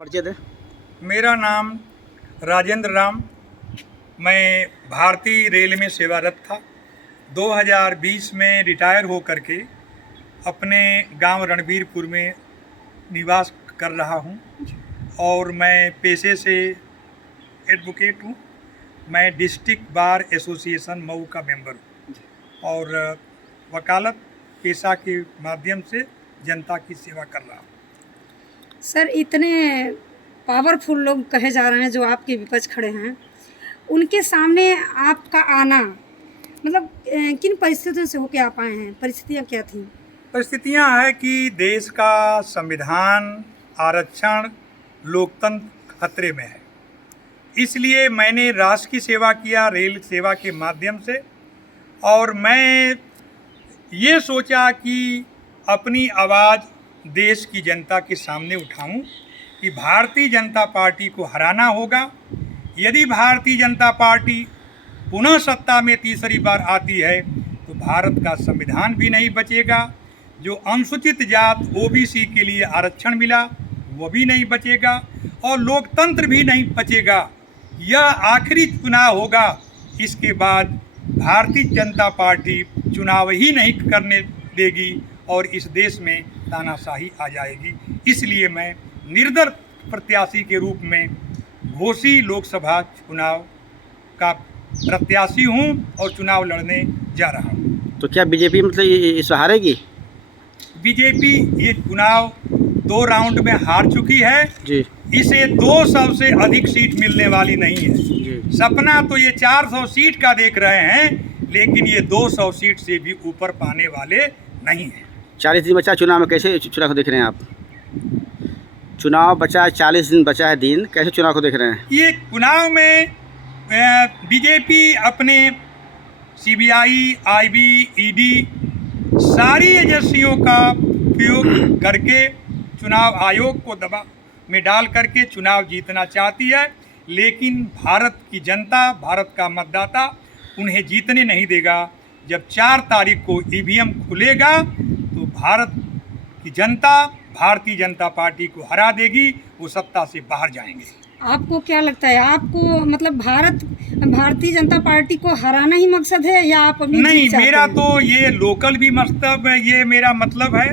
परिचय दे। मेरा नाम राजेंद्र राम। मैं भारतीय रेल में सेवारत था। 2020 में रिटायर हो करके अपने गांव रणबीरपुर में निवास कर रहा हूं और मैं पेशे से एडवोकेट हूं। मैं डिस्ट्रिक्ट बार एसोसिएशन मऊ का मेंबर हूं और वकालत पेशा के माध्यम से जनता की सेवा कर रहा हूं। सर, इतने पावरफुल लोग कहे जा रहे हैं जो आपके विपक्ष खड़े हैं, उनके सामने आपका आना मतलब किन परिस्थितियों से होके आप आए हैं? परिस्थितियाँ क्या थी? परिस्थितियाँ है कि देश का संविधान, आरक्षण, लोकतंत्र खतरे में है। इसलिए मैंने राष्ट्र की सेवा किया रेल सेवा के माध्यम से और मैं ये सोचा कि अपनी आवाज़ देश की जनता के सामने उठाऊं कि भारतीय जनता पार्टी को हराना होगा। यदि भारतीय जनता पार्टी पुनः सत्ता में तीसरी बार आती है तो भारत का संविधान भी नहीं बचेगा। जो अनुसूचित जात ओबीसी के लिए आरक्षण मिला वो भी नहीं बचेगा और लोकतंत्र भी नहीं बचेगा। यह आखिरी चुनाव होगा। इसके बाद भारतीय जनता पार्टी चुनाव ही नहीं करने देगी और इस देश में तानाशाही आ जाएगी। इसलिए मैं निर्दल प्रत्याशी के रूप में घोसी लोकसभा चुनाव का प्रत्याशी हूं और चुनाव लड़ने जा रहा हूं। तो क्या बीजेपी मतलब इस हारेगी? बीजेपी ये चुनाव 2 राउंड में हार चुकी है जी। इसे 200 से अधिक सीट मिलने वाली नहीं है जी। सपना तो ये 400 सीट का देख रहे हैं, लेकिन ये 200 सीट से भी ऊपर पाने वाले नहीं हैं। 40 दिन बचा चुनाव में, कैसे चुनाव को देख रहे हैं आप? चुनाव बचा है, 40 दिन बचा है दिन, कैसे चुनाव को देख रहे हैं? ये चुनाव में बीजेपी अपने सीबीआई, आईबी, ईडी सारी एजेंसियों का उपयोग करके चुनाव आयोग को दबाव में डाल करके चुनाव जीतना चाहती है, लेकिन भारत की जनता, भारत का मतदाता उन्हें जीतने नहीं देगा। जब 4 तारीख को ईवीएम खुलेगा तो भारत की जनता भारतीय जनता पार्टी को हरा देगी, वो सत्ता से बाहर जाएंगे। आपको क्या लगता है, आपको मतलब भारतीय जनता पार्टी को हराना ही मकसद है या आप अपनी नहीं, जीत चाहते मेरा हैं? तो ये लोकल भी मतलब है। ये मेरा मतलब है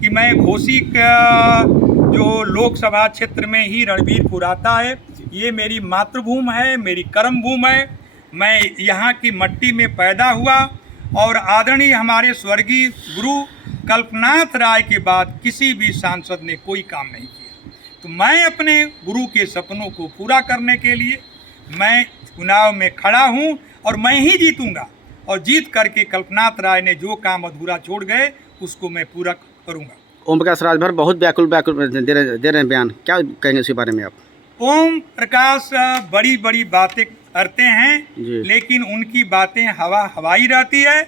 कि मैं घोसी का जो लोकसभा क्षेत्र में ही रणबीरपुर आता है, ये मेरी मातृभूमि है, मेरी कर्म भूमि है। मैं यहाँ की मट्टी में पैदा हुआ और आदरणीय हमारे स्वर्गीय गुरु कल्पनाथ राय के बाद किसी भी सांसद ने कोई काम नहीं किया। तो मैं अपने गुरु के सपनों को पूरा करने के लिए मैं चुनाव में खड़ा हूँ और मैं ही जीतूंगा और जीत करके कल्पनाथ राय ने जो काम अधूरा छोड़ गए उसको मैं पूरा करूँगा। ओम प्रकाश राजभर बहुत व्याकुल दे रहे हैं बयान, क्या कहेंगे उसके बारे में आप? ओम प्रकाश बड़ी बड़ी बातें करते हैं, लेकिन उनकी बातें हवाई रहती है।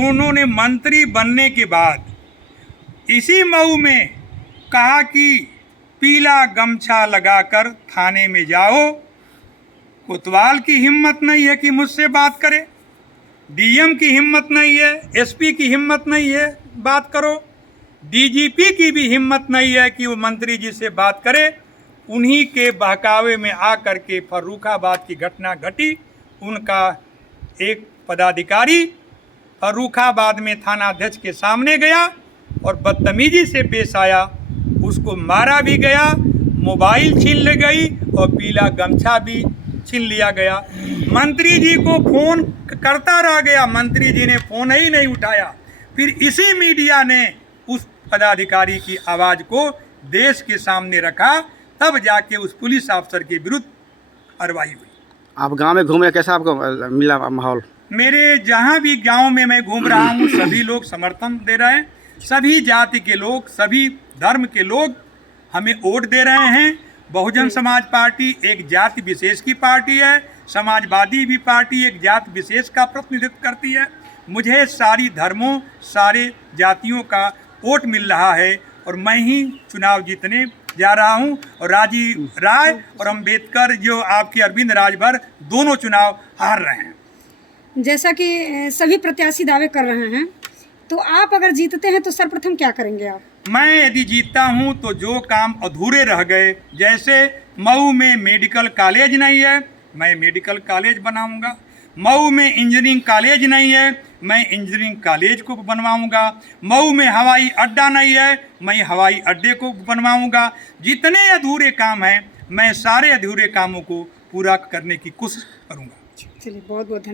उन्होंने मंत्री बनने के बाद इसी मऊ में कहा कि पीला गमछा लगाकर थाने में जाओ। कोतवाल की हिम्मत नहीं है कि मुझसे बात करे, डीएम की हिम्मत नहीं है, एसपी की हिम्मत नहीं है बात करो, डीजीपी की भी हिम्मत नहीं है कि वो मंत्री जी से बात करे। उन्हीं के बहकावे में आकर के फर्रुखाबाद की घटना घटी। उनका एक पदाधिकारी फर्रुखाबाद में थानाध्यक्ष के सामने गया और बदतमीजी से पेश आया, उसको मारा भी गया, मोबाइल छीन ली गई और पीला गमछा भी छीन लिया गया। मंत्री जी को फोन करता रह गया, मंत्री जी ने फोन ही नहीं उठाया। फिर इसी मीडिया ने उस पदाधिकारी की आवाज़ को देश के सामने रखा, तब जाके उस पुलिस अफसर के विरुद्ध कार्रवाई हुई। आप गांव में घूम रहे, कैसा आपको मिला माहौल? मेरे जहाँ भी गांव में मैं घूम रहा हूँ सभी लोग समर्थन दे रहे हैं। सभी जाति के लोग, सभी धर्म के लोग हमें वोट दे रहे हैं। बहुजन समाज पार्टी एक जाति विशेष की पार्टी है, समाजवादी भी पार्टी एक जाति विशेष का प्रतिनिधित्व करती है। मुझे सारी धर्मों, सारे जातियों का वोट मिल रहा है और मैं ही चुनाव जीतने जा रहा हूं। और राजीव राय और अंबेडकर जो आपके अरविंद राजभर दोनों चुनाव हार रहे हैं। जैसा कि सभी प्रत्याशी दावे कर रहे हैं, तो आप अगर जीतते हैं तो सर्वप्रथम क्या करेंगे आप? मैं यदि जीतता हूं तो जो काम अधूरे रह गए, जैसे मऊ में मेडिकल कॉलेज नहीं है, मैं मेडिकल कॉलेज बनाऊंगा। मऊ में इंजीनियरिंग कॉलेज नहीं है, मैं इंजीनियरिंग कॉलेज को बनवाऊंगा। मऊ में हवाई अड्डा नहीं है, मैं हवाई अड्डे को बनवाऊंगा। जितने अधूरे काम हैं मैं सारे अधूरे कामों को पूरा करने की कोशिश करूंगा। चलिए, बहुत बहुत